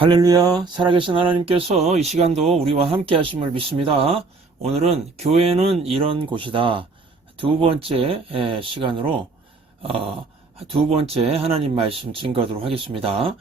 할렐루야, 살아계신 하나님께서 이 시간도 우리와 함께 하심을 믿습니다. 오늘은 교회는 이런 곳이다. 두 번째 시간으로 두 번째 하나님 말씀 증거하도록 하겠습니다.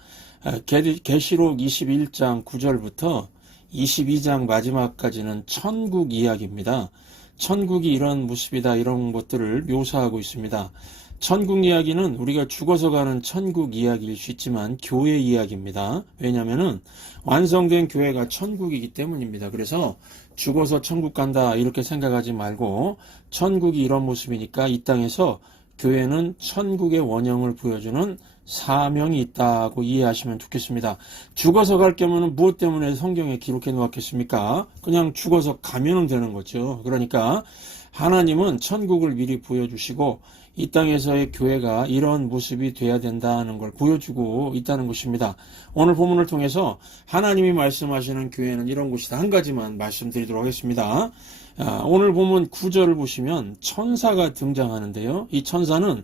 계시록 21장 9절부터 22장 마지막까지는 천국 이야기입니다. 천국이 이런 모습이다, 이런 것들을 묘사하고 있습니다. 천국 이야기는 우리가 죽어서 가는 천국 이야기일 수 있지만 교회 이야기입니다. 왜냐하면 완성된 교회가 천국이기 때문입니다. 그래서 죽어서 천국 간다 이렇게 생각하지 말고 천국이 이런 모습이니까 이 땅에서 교회는 천국의 원형을 보여주는 사명이 있다고 이해하시면 좋겠습니다. 죽어서 갈 경우는 무엇 때문에 성경에 기록해 놓았겠습니까? 그냥 죽어서 가면 되는 거죠. 그러니까 하나님은 천국을 미리 보여주시고 이 땅에서의 교회가 이런 모습이 돼야 된다는 걸 보여주고 있다는 것입니다. 오늘 본문을 통해서 하나님이 말씀하시는 교회는 이런 곳이다. 한 가지만 말씀드리도록 하겠습니다. 오늘 본문 9절을 보시면 천사가 등장하는데요. 이 천사는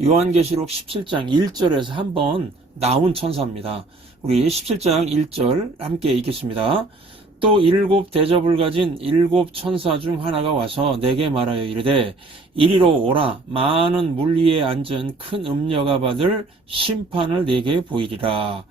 요한계시록 17장 1절에서 한번 나온 천사입니다. 우리 17장 1절 함께 읽겠습니다. 또 일곱 대접을 가진 일곱 천사 중 하나가 와서 내게 말하여 이르되 이리로 오라. 많은 물 위에 앉은 큰 음녀가 받을 심판을 내게 보이리라.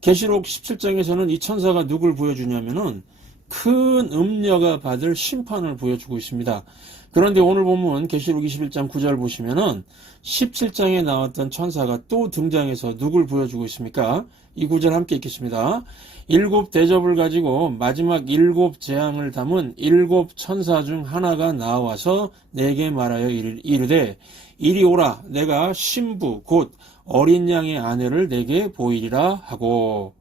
계시록 17장에서는 이 천사가 누굴 보여주냐면은 큰 음녀가 받을 심판을 보여주고 있습니다. 그런데 오늘 보면 계시록 21장 9절 보시면은 17장에 나왔던 천사가 또 등장해서 누굴 보여주고 있습니까? 이 9절 함께 읽겠습니다. 일곱 대접을 가지고 마지막 일곱 재앙을 담은 일곱 천사 중 하나가 나와서 내게 말하여 이르되 이리 오라. 내가 신부 곧 어린 양의 아내를 내게 보이리라 하고.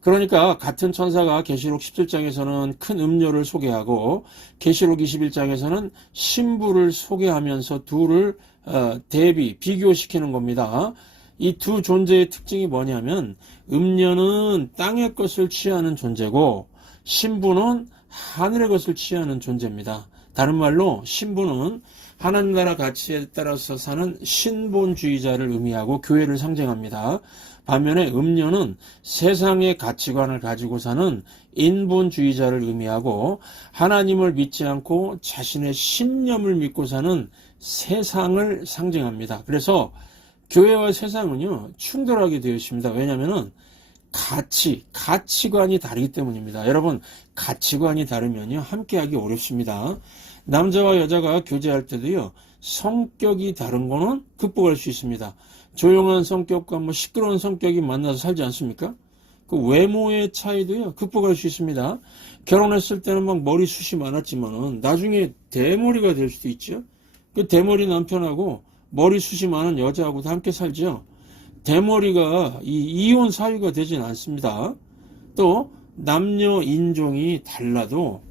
그러니까 같은 천사가 계시록 17장에서는 큰 음료를 소개하고 계시록 21장에서는 신부를 소개하면서 둘을 비교시키는 겁니다. 이 두 존재의 특징이 뭐냐면 음녀는 땅의 것을 취하는 존재고 신부는 하늘의 것을 취하는 존재입니다. 다른 말로 신부는 하나님 나라 가치에 따라서 사는 신본주의자를 의미하고 교회를 상징합니다. 반면에 음녀는 세상의 가치관을 가지고 사는 인본주의자를 의미하고 하나님을 믿지 않고 자신의 신념을 믿고 사는 세상을 상징합니다. 그래서 교회와 세상은요 충돌하게 되어 있습니다. 왜냐하면 가치관이 다르기 때문입니다. 여러분, 가치관이 다르면요 함께하기 어렵습니다. 남자와 여자가 교제할 때도요 성격이 다른 거는 극복할 수 있습니다. 조용한 성격과 시끄러운 성격이 만나서 살지 않습니까? 그 외모의 차이도요 극복할 수 있습니다. 결혼했을 때는 막 머리숱이 많았지만은 나중에 대머리가 될 수도 있죠. 그 대머리 남편하고 머리숱이 많은 여자하고도 함께 살죠. 대머리가 이혼 사유가 되진 않습니다. 또 남녀 인종이 달라도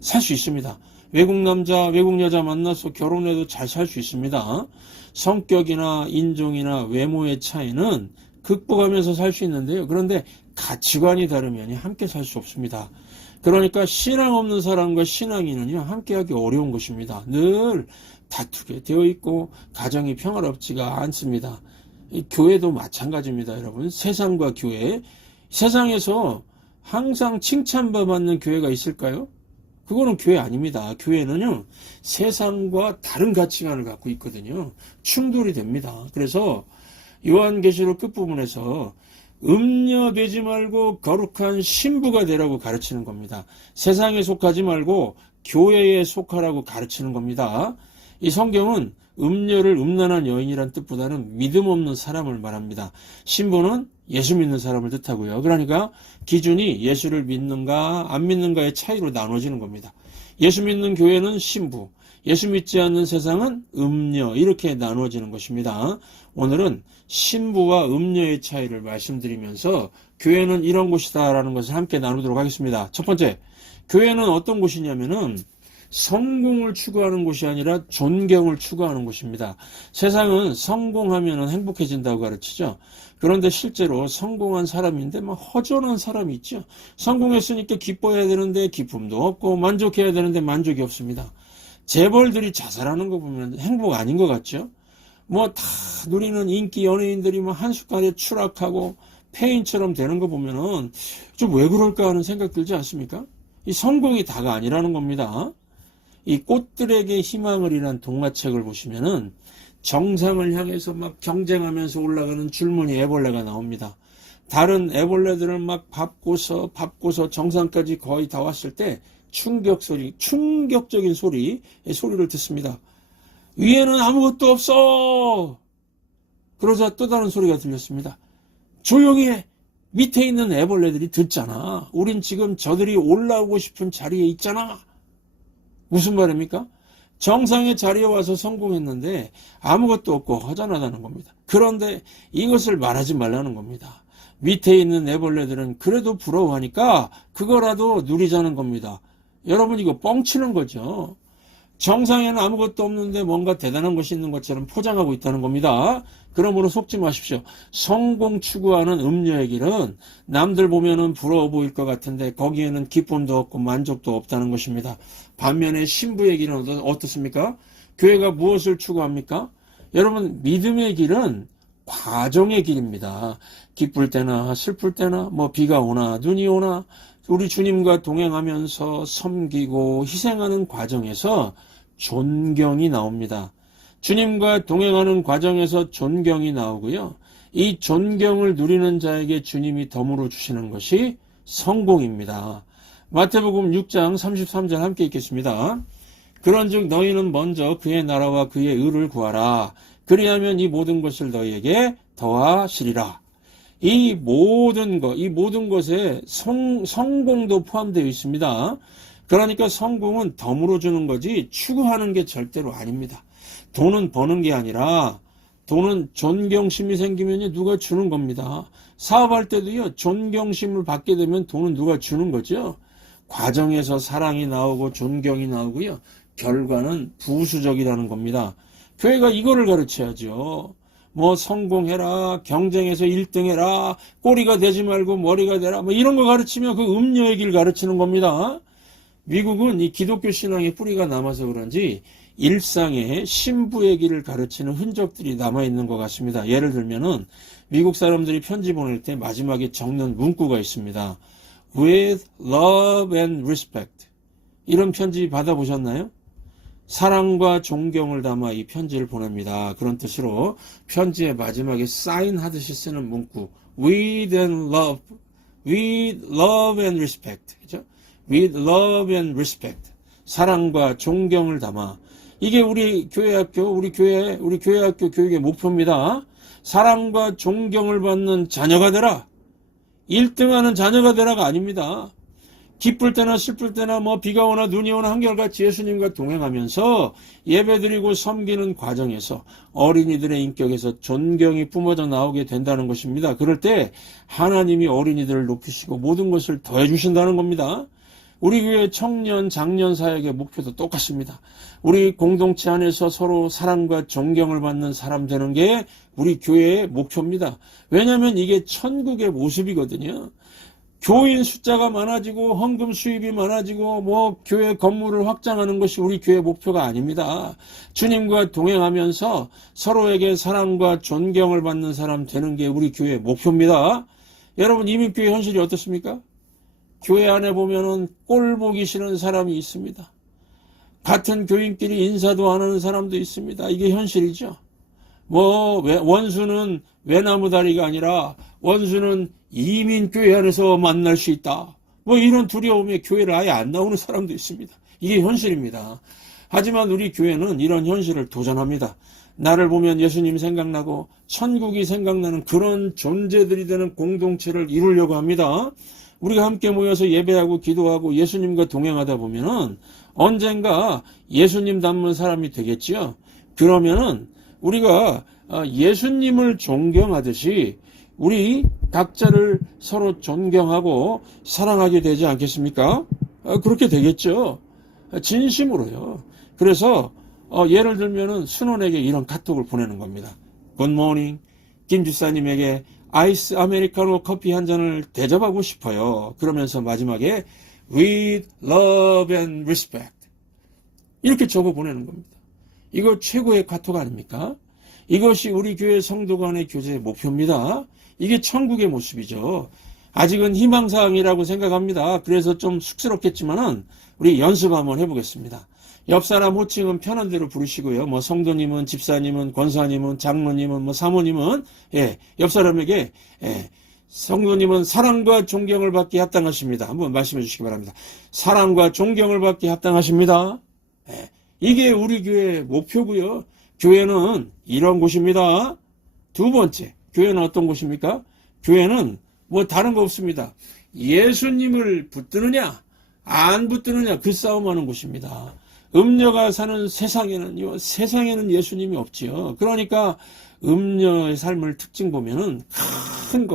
살 수 있습니다. 외국 남자, 외국 여자 만나서 결혼해도 잘 살 수 있습니다. 성격이나 인종이나 외모의 차이는 극복하면서 살 수 있는데요. 그런데 가치관이 다르면 함께 살 수 없습니다. 그러니까 신앙 없는 사람과 신앙인은요 함께하기 어려운 것입니다. 늘 다투게 되어 있고 가정이 평화롭지가 않습니다. 이 교회도 마찬가지입니다. 여러분, 세상과 교회, 세상에서 항상 칭찬받는 교회가 있을까요? 그거는 교회 아닙니다. 교회는요 세상과 다른 가치관을 갖고 있거든요. 충돌이 됩니다. 그래서 요한계시록 끝부분에서 음녀 되지 말고 거룩한 신부가 되라고 가르치는 겁니다. 세상에 속하지 말고 교회에 속하라고 가르치는 겁니다. 이 성경은 음녀를 음란한 여인이란 뜻보다는 믿음 없는 사람을 말합니다. 신부는 예수 믿는 사람을 뜻하고요. 그러니까 기준이 예수를 믿는가 안 믿는가의 차이로 나눠지는 겁니다. 예수 믿는 교회는 신부, 예수 믿지 않는 세상은 음녀, 이렇게 나눠지는 것입니다. 오늘은 신부와 음녀의 차이를 말씀드리면서 교회는 이런 곳이다라는 것을 함께 나누도록 하겠습니다. 첫 번째, 교회는 어떤 곳이냐면은 성공을 추구하는 곳이 아니라 존경을 추구하는 곳입니다. 세상은 성공하면 행복해진다고 가르치죠. 그런데 실제로 성공한 사람인데 허전한 사람이 있죠. 성공했으니까 기뻐해야 되는데 기쁨도 없고 만족해야 되는데 만족이 없습니다. 재벌들이 자살하는 거 보면 행복 아닌 것 같죠. 다 누리는 인기 연예인들이 한순간에 추락하고 폐인처럼 되는 거 보면은 좀 왜 그럴까 하는 생각 들지 않습니까? 이 성공이 다가 아니라는 겁니다. 이 꽃들에게 희망을 이란 동화책을 보시면은 정상을 향해서 막 경쟁하면서 올라가는 줄무늬 애벌레가 나옵니다. 다른 애벌레들을 막 밟고서 정상까지 거의 다 왔을 때 충격적인 소리를 듣습니다. 위에는 아무것도 없어! 그러자 또 다른 소리가 들렸습니다. 조용히 해! 밑에 있는 애벌레들이 듣잖아. 우린 지금 저들이 올라오고 싶은 자리에 있잖아. 무슨 말입니까? 정상의 자리에 와서 성공했는데 아무것도 없고 허전하다는 겁니다. 그런데 이것을 말하지 말라는 겁니다. 밑에 있는 애벌레들은 그래도 부러워하니까 그거라도 누리자는 겁니다. 여러분 이거 뻥치는 거죠. 정상에는 아무것도 없는데 뭔가 대단한 것이 있는 것처럼 포장하고 있다는 겁니다. 그러므로 속지 마십시오. 성공 추구하는 음녀의 길은 남들 보면은 부러워 보일 것 같은데 거기에는 기쁨도 없고 만족도 없다는 것입니다. 반면에 신부의 길은 어떻습니까? 교회가 무엇을 추구합니까? 여러분 믿음의 길은 과정의 길입니다. 기쁠 때나 슬플 때나 비가 오나 눈이 오나 우리 주님과 동행하면서 섬기고 희생하는 과정에서 존경이 나옵니다. 주님과 동행하는 과정에서 존경이 나오고요. 이 존경을 누리는 자에게 주님이 덤으로 주시는 것이 성공입니다. 마태복음 6장 33절 함께 읽겠습니다. 그런즉 너희는 먼저 그의 나라와 그의 의를 구하라. 그리하면 이 모든 것을 너희에게 더하시리라. 이 모든 것에 성공도 포함되어 있습니다. 그러니까 성공은 덤으로 주는 거지 추구하는 게 절대로 아닙니다. 돈은 버는 게 아니라 돈은 존경심이 생기면 누가 주는 겁니다. 사업할 때도요, 존경심을 받게 되면 돈은 누가 주는 거죠. 과정에서 사랑이 나오고 존경이 나오고요. 결과는 부수적이라는 겁니다. 교회가 이거를 가르쳐야죠. 성공해라, 경쟁에서 1등해라, 꼬리가 되지 말고 머리가 되라, 이런 거 가르치면 그 음녀의 길 가르치는 겁니다. 미국은 이 기독교 신앙의 뿌리가 남아서 그런지 일상에 신부의 길을 가르치는 흔적들이 남아있는 것 같습니다. 예를 들면은 미국 사람들이 편지 보낼 때 마지막에 적는 문구가 있습니다. With love and respect. 이런 편지 받아보셨나요? 사랑과 존경을 담아 이 편지를 보냅니다. 그런 뜻으로 편지의 마지막에 사인하듯이 쓰는 문구 with love and respect. 그죠? with love and respect. 사랑과 존경을 담아. 이게 우리 교회학교 교육의 목표입니다. 사랑과 존경을 받는 자녀가 되라. 1등하는 자녀가 되라가 아닙니다. 기쁠 때나 슬플 때나 비가 오나 눈이 오나 한결같이 예수님과 동행하면서 예배드리고 섬기는 과정에서 어린이들의 인격에서 존경이 뿜어져 나오게 된다는 것입니다. 그럴 때 하나님이 어린이들을 높이시고 모든 것을 더해 주신다는 겁니다. 우리 교회 청년, 장년 사역의 목표도 똑같습니다. 우리 공동체 안에서 서로 사랑과 존경을 받는 사람 되는 게 우리 교회의 목표입니다. 왜냐하면 이게 천국의 모습이거든요. 교인 숫자가 많아지고 헌금 수입이 많아지고 교회 건물을 확장하는 것이 우리 교회 목표가 아닙니다. 주님과 동행하면서 서로에게 사랑과 존경을 받는 사람 되는 게 우리 교회의 목표입니다. 여러분 이민교회 현실이 어떻습니까? 교회 안에 보면은 꼴 보기 싫은 사람이 있습니다. 같은 교인끼리 인사도 안 하는 사람도 있습니다. 이게 현실이죠. 원수는 외나무다리가 아니라 원수는 이민교회 안에서 만날 수 있다. 이런 두려움에 교회를 아예 안 나오는 사람도 있습니다. 이게 현실입니다. 하지만 우리 교회는 이런 현실을 도전합니다. 나를 보면 예수님 생각나고 천국이 생각나는 그런 존재들이 되는 공동체를 이루려고 합니다. 우리가 함께 모여서 예배하고 기도하고 예수님과 동행하다 보면은 언젠가 예수님 닮은 사람이 되겠지요. 그러면은 우리가 예수님을 존경하듯이 우리 각자를 서로 존경하고 사랑하게 되지 않겠습니까? 그렇게 되겠죠. 진심으로요. 그래서 예를 들면은 순원에게 이런 카톡을 보내는 겁니다. 굿모닝. 김 집사님에게 아이스 아메리카노 커피 한 잔을 대접하고 싶어요. 그러면서 마지막에 with love and respect 이렇게 적어 보내는 겁니다. 이거 최고의 카톡 아닙니까? 이것이 우리 교회 성도 간의 교제의 목표입니다. 이게 천국의 모습이죠. 아직은 희망사항이라고 생각합니다. 그래서 좀 쑥스럽겠지만은 우리 연습 한번 해보겠습니다. 옆 사람 호칭은 편한 대로 부르시고요. 뭐 성도님은, 집사님은, 권사님은, 장로님은, 뭐 사모님은, 옆 사람에게, 성도님은 사랑과 존경을 받기 합당하십니다. 한번 말씀해 주시기 바랍니다. 사랑과 존경을 받기 합당하십니다. 이게 우리 교회의 목표고요. 교회는 이런 곳입니다. 두 번째, 교회는 어떤 곳입니까? 교회는 뭐 다른 거 없습니다. 예수님을 붙드느냐, 안 붙드느냐, 그 싸움하는 곳입니다. 음녀가 사는 세상에는 예수님이 없지요. 그러니까 음녀의 삶을 특징 보면은 큰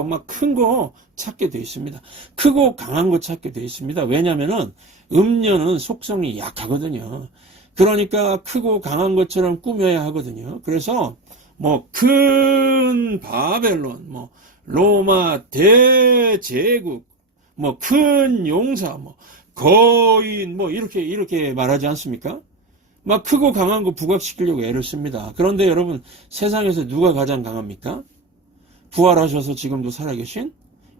거 찾게 되어 있습니다. 크고 강한 거 찾게 되어 있습니다. 왜냐면은 음녀는 속성이 약하거든요. 그러니까 크고 강한 것처럼 꾸며야 하거든요. 그래서 뭐 큰 바벨론, 뭐 로마 대제국, 뭐 큰 용사, 뭐 거인, 뭐 이렇게 말하지 않습니까? 막 크고 강한 거 부각시키려고 애를 씁니다. 그런데 여러분, 세상에서 누가 가장 강합니까? 부활하셔서 지금도 살아계신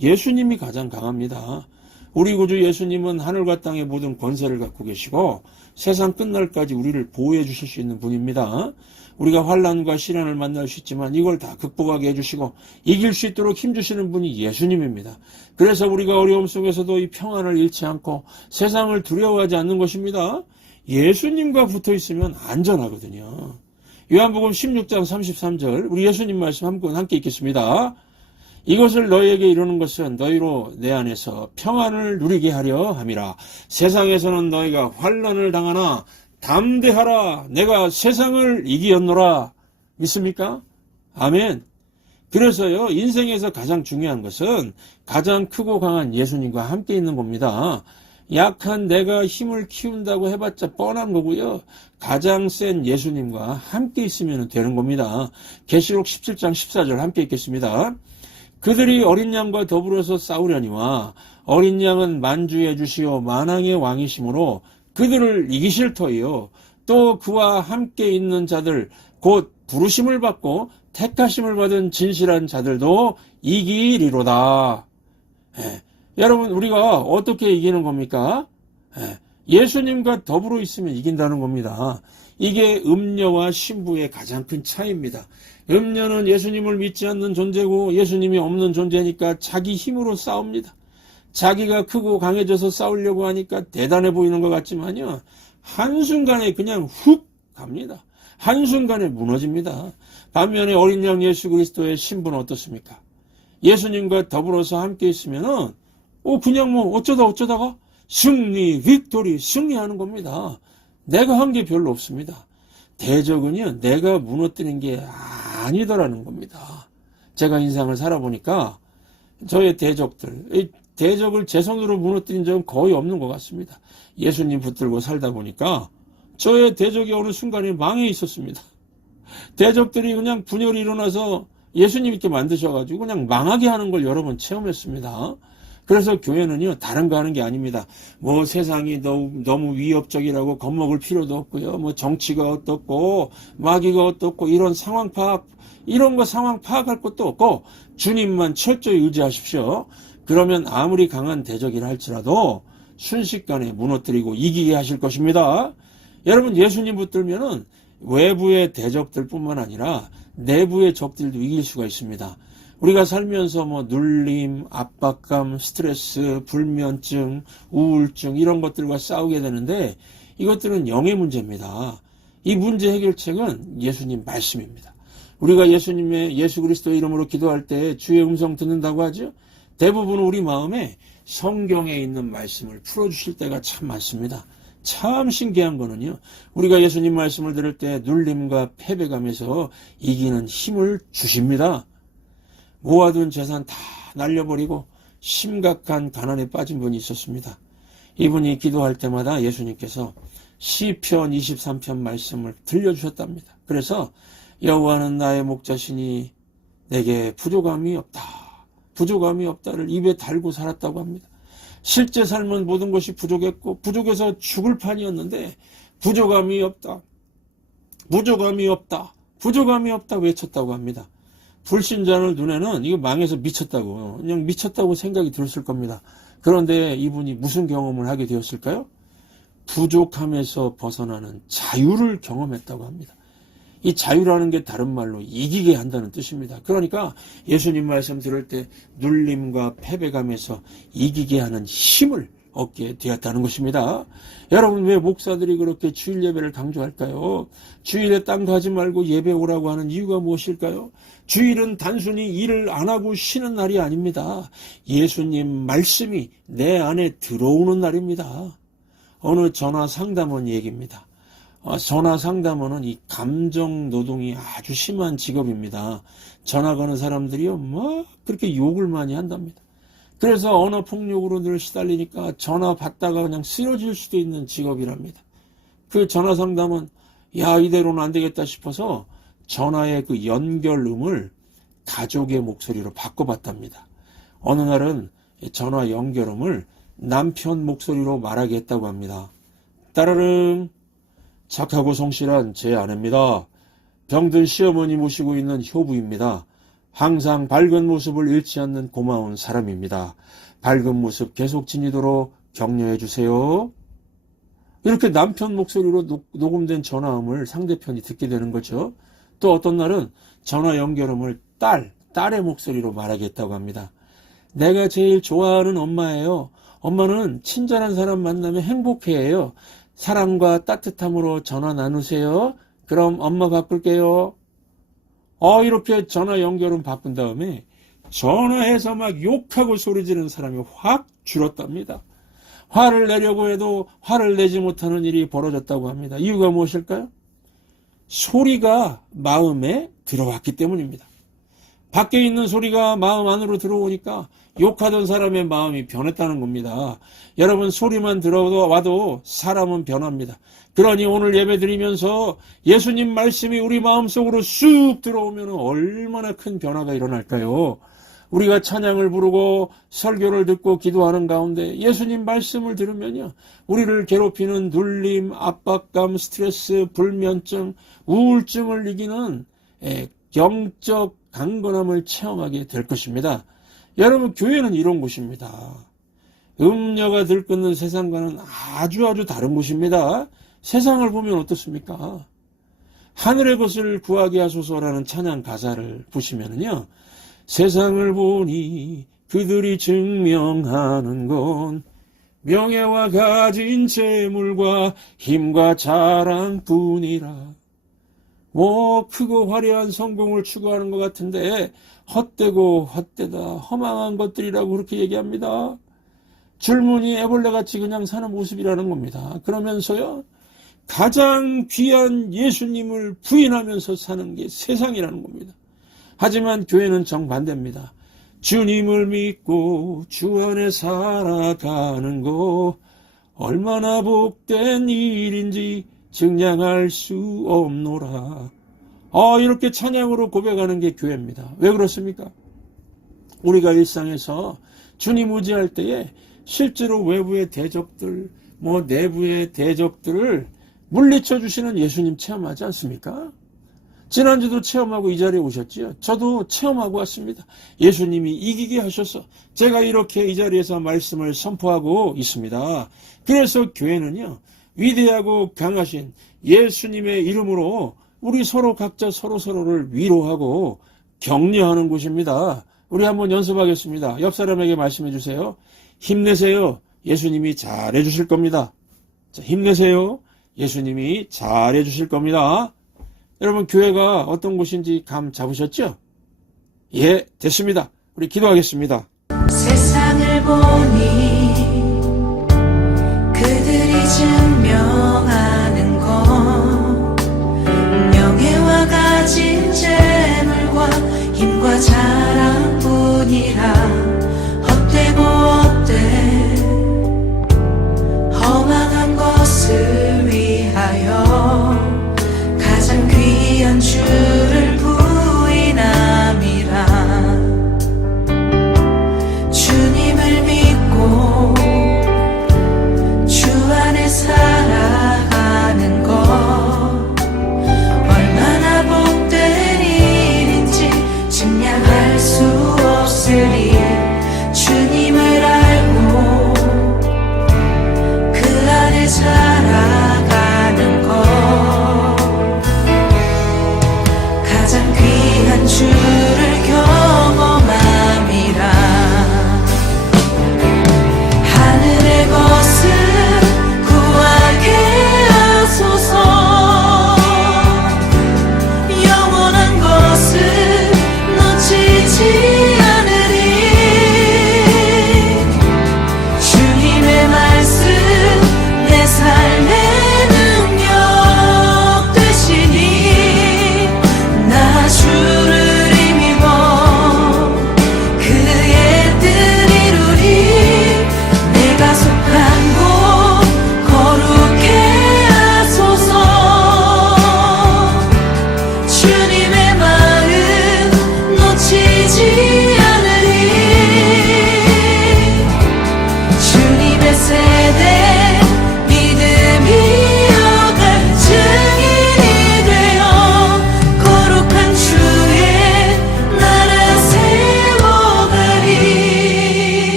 예수님이 가장 강합니다. 우리 구주 예수님은 하늘과 땅의 모든 권세를 갖고 계시고 세상 끝날까지 우리를 보호해 주실 수 있는 분입니다. 우리가 환난과 시련을 만날 수 있지만 이걸 다 극복하게 해주시고 이길 수 있도록 힘주시는 분이 예수님입니다. 그래서 우리가 어려움 속에서도 이 평안을 잃지 않고 세상을 두려워하지 않는 것입니다. 예수님과 붙어 있으면 안전하거든요. 요한복음 16장 33절 우리 예수님 말씀 함께 읽겠습니다. 이것을 너희에게 이루는 것은 너희로 내 안에서 평안을 누리게 하려 함이라. 세상에서는 너희가 환난을 당하나 담대하라. 내가 세상을 이기었노라. 믿습니까? 아멘. 그래서요, 인생에서 가장 중요한 것은 가장 크고 강한 예수님과 함께 있는 겁니다. 약한 내가 힘을 키운다고 해봤자 뻔한 거고요. 가장 센 예수님과 함께 있으면 되는 겁니다. 계시록 17장 14절 함께 읽겠습니다. 그들이 어린 양과 더불어서 싸우려니와 어린 양은 만주해 주시오 만왕의 왕이시므로 그들을 이기실 터이요. 또 그와 함께 있는 자들 곧 부르심을 받고 택하심을 받은 진실한 자들도 이기리로다. 여러분 우리가 어떻게 이기는 겁니까? 예수님과 더불어 있으면 이긴다는 겁니다. 이게 음녀와 신부의 가장 큰 차이입니다. 음녀는 예수님을 믿지 않는 존재고 예수님이 없는 존재니까 자기 힘으로 싸웁니다. 자기가 크고 강해져서 싸우려고 하니까 대단해 보이는 것 같지만요. 한순간에 그냥 훅 갑니다. 한순간에 무너집니다. 반면에 어린 양 예수 그리스도의 신부는 어떻습니까? 예수님과 더불어서 함께 있으면은 그냥 뭐 어쩌다가 승리, 빅토리, 승리하는 겁니다. 내가 한 게 별로 없습니다. 대적은요, 내가 무너뜨린 게 아니더라는 겁니다. 제가 인생을 살아보니까 저의 대적을 제 손으로 무너뜨린 적은 거의 없는 것 같습니다. 예수님 붙들고 살다 보니까 저의 대적이 어느 순간에 망해 있었습니다. 대적들이 그냥 분열이 일어나서 예수님 있게 만드셔가지고 그냥 망하게 하는 걸 여러 번 체험했습니다. 그래서 교회는요, 다른 거 하는 게 아닙니다. 뭐 세상이 너무 위협적이라고 겁먹을 필요도 없고요. 뭐 정치가 어떻고, 마귀가 어떻고, 이런 상황 파악할 것도 없고, 주님만 철저히 의지하십시오. 그러면 아무리 강한 대적이라 할지라도 순식간에 무너뜨리고 이기게 하실 것입니다. 여러분, 예수님 붙들면은 외부의 대적들 뿐만 아니라 내부의 적들도 이길 수가 있습니다. 우리가 살면서 뭐 눌림, 압박감, 스트레스, 불면증, 우울증 이런 것들과 싸우게 되는데 이것들은 영의 문제입니다. 이 문제 해결책은 예수님 말씀입니다. 우리가 예수 그리스도의 이름으로 기도할 때 주의 음성 듣는다고 하죠. 대부분 우리 마음에 성경에 있는 말씀을 풀어주실 때가 참 많습니다. 참 신기한 거는요. 우리가 예수님 말씀을 들을 때 눌림과 패배감에서 이기는 힘을 주십니다. 모아둔 재산 다 날려버리고 심각한 가난에 빠진 분이 있었습니다. 이분이 기도할 때마다 예수님께서 시편 23편 말씀을 들려주셨답니다. 그래서 여호와는 나의 목자시니 내게 부족함이 없다를 입에 달고 살았다고 합니다. 실제 삶은 모든 것이 부족했고 부족해서 죽을 판이었는데 부족함이 없다 외쳤다고 합니다. 불신자들 눈에는 이거 망해서 미쳤다고, 그냥 미쳤다고 생각이 들었을 겁니다. 그런데 이분이 무슨 경험을 하게 되었을까요? 부족함에서 벗어나는 자유를 경험했다고 합니다. 이 자유라는 게 다른 말로 이기게 한다는 뜻입니다. 그러니까 예수님 말씀 들을 때 눌림과 패배감에서 이기게 하는 힘을 얻게 되었다는 것입니다. 여러분, 왜 목사들이 그렇게 주일 예배를 강조할까요? 주일에 딴 거 하지 말고 예배 오라고 하는 이유가 무엇일까요? 주일은 단순히 일을 안 하고 쉬는 날이 아닙니다. 예수님 말씀이 내 안에 들어오는 날입니다. 어느 전화 상담원 얘기입니다. 전화 상담원은 이 감정 노동이 아주 심한 직업입니다. 전화 거는 사람들이요, 그렇게 욕을 많이 한답니다. 그래서 언어 폭력으로 늘 시달리니까 전화 받다가 그냥 쓰러질 수도 있는 직업이랍니다. 그 전화 상담은 이대로는 안 되겠다 싶어서 전화의 그 연결음을 가족의 목소리로 바꿔봤답니다. 어느 날은 전화 연결음을 남편 목소리로 말하게 했다고 합니다. 따르릉, 착하고 성실한 제 아내입니다. 병든 시어머니 모시고 있는 효부입니다. 항상 밝은 모습을 잃지 않는 고마운 사람입니다. 밝은 모습 계속 지니도록 격려해 주세요. 이렇게 남편 목소리로 녹음된 전화음을 상대편이 듣게 되는 거죠. 또 어떤 날은 전화 연결음을 딸의 목소리로 말하겠다고 합니다. 내가 제일 좋아하는 엄마예요. 엄마는 친절한 사람 만나면 행복해해요. 사랑과 따뜻함으로 전화 나누세요. 그럼 엄마 바꿀게요. 이렇게 전화 연결음 바꾼 다음에 전화해서 막 욕하고 소리 지르는 사람이 확 줄었답니다. 화를 내려고 해도 화를 내지 못하는 일이 벌어졌다고 합니다. 이유가 무엇일까요? 소리가 마음에 들어왔기 때문입니다. 밖에 있는 소리가 마음 안으로 들어오니까 욕하던 사람의 마음이 변했다는 겁니다. 여러분, 소리만 들어와도 사람은 변합니다. 그러니 오늘 예배 드리면서 예수님 말씀이 우리 마음속으로 쑥 들어오면 얼마나 큰 변화가 일어날까요? 우리가 찬양을 부르고 설교를 듣고 기도하는 가운데 예수님 말씀을 들으면요, 우리를 괴롭히는 눌림, 압박감, 스트레스, 불면증, 우울증을 이기는 영적 강건함을 체험하게 될 것입니다. 여러분, 교회는 이런 곳입니다. 음녀가 들끓는 세상과는 아주 다른 곳입니다. 세상을 보면 어떻습니까? 하늘의 것을 구하게 하소서라는 찬양 가사를 보시면요, 세상을 보니 그들이 증명하는 건 명예와 가진 재물과 힘과 자랑뿐이라. 크고 화려한 성공을 추구하는 것 같은데 헛되고 헛되다 허망한 것들이라고 그렇게 얘기합니다. 줄무늬 애벌레같이 그냥 사는 모습이라는 겁니다. 그러면서요, 가장 귀한 예수님을 부인하면서 사는 게 세상이라는 겁니다. 하지만 교회는 정반대입니다. 주님을 믿고 주 안에 살아가는 거 얼마나 복된 일인지 증량할 수 없노라. 이렇게 찬양으로 고백하는 게 교회입니다. 왜 그렇습니까? 우리가 일상에서 주님 의지할 때에 실제로 외부의 대적들, 내부의 대적들을 물리쳐 주시는 예수님 체험하지 않습니까? 지난주도 체험하고 이 자리에 오셨지요. 저도 체험하고 왔습니다. 예수님이 이기게 하셔서 제가 이렇게 이 자리에서 말씀을 선포하고 있습니다. 그래서 교회는요, 위대하고 강하신 예수님의 이름으로 우리 서로 각자 서로를 위로하고 격려하는 곳입니다. 우리 한번 연습하겠습니다. 옆 사람에게 말씀해 주세요. 힘내세요. 예수님이 잘해 주실 겁니다. 자, 힘내세요. 예수님이 잘해 주실 겁니다. 여러분, 교회가 어떤 곳인지 감 잡으셨죠? 예, 됐습니다. 우리 기도하겠습니다. 세상을 보니 그들이 증명하는 건 명예와 가진 재물과 힘과 자랑뿐이라.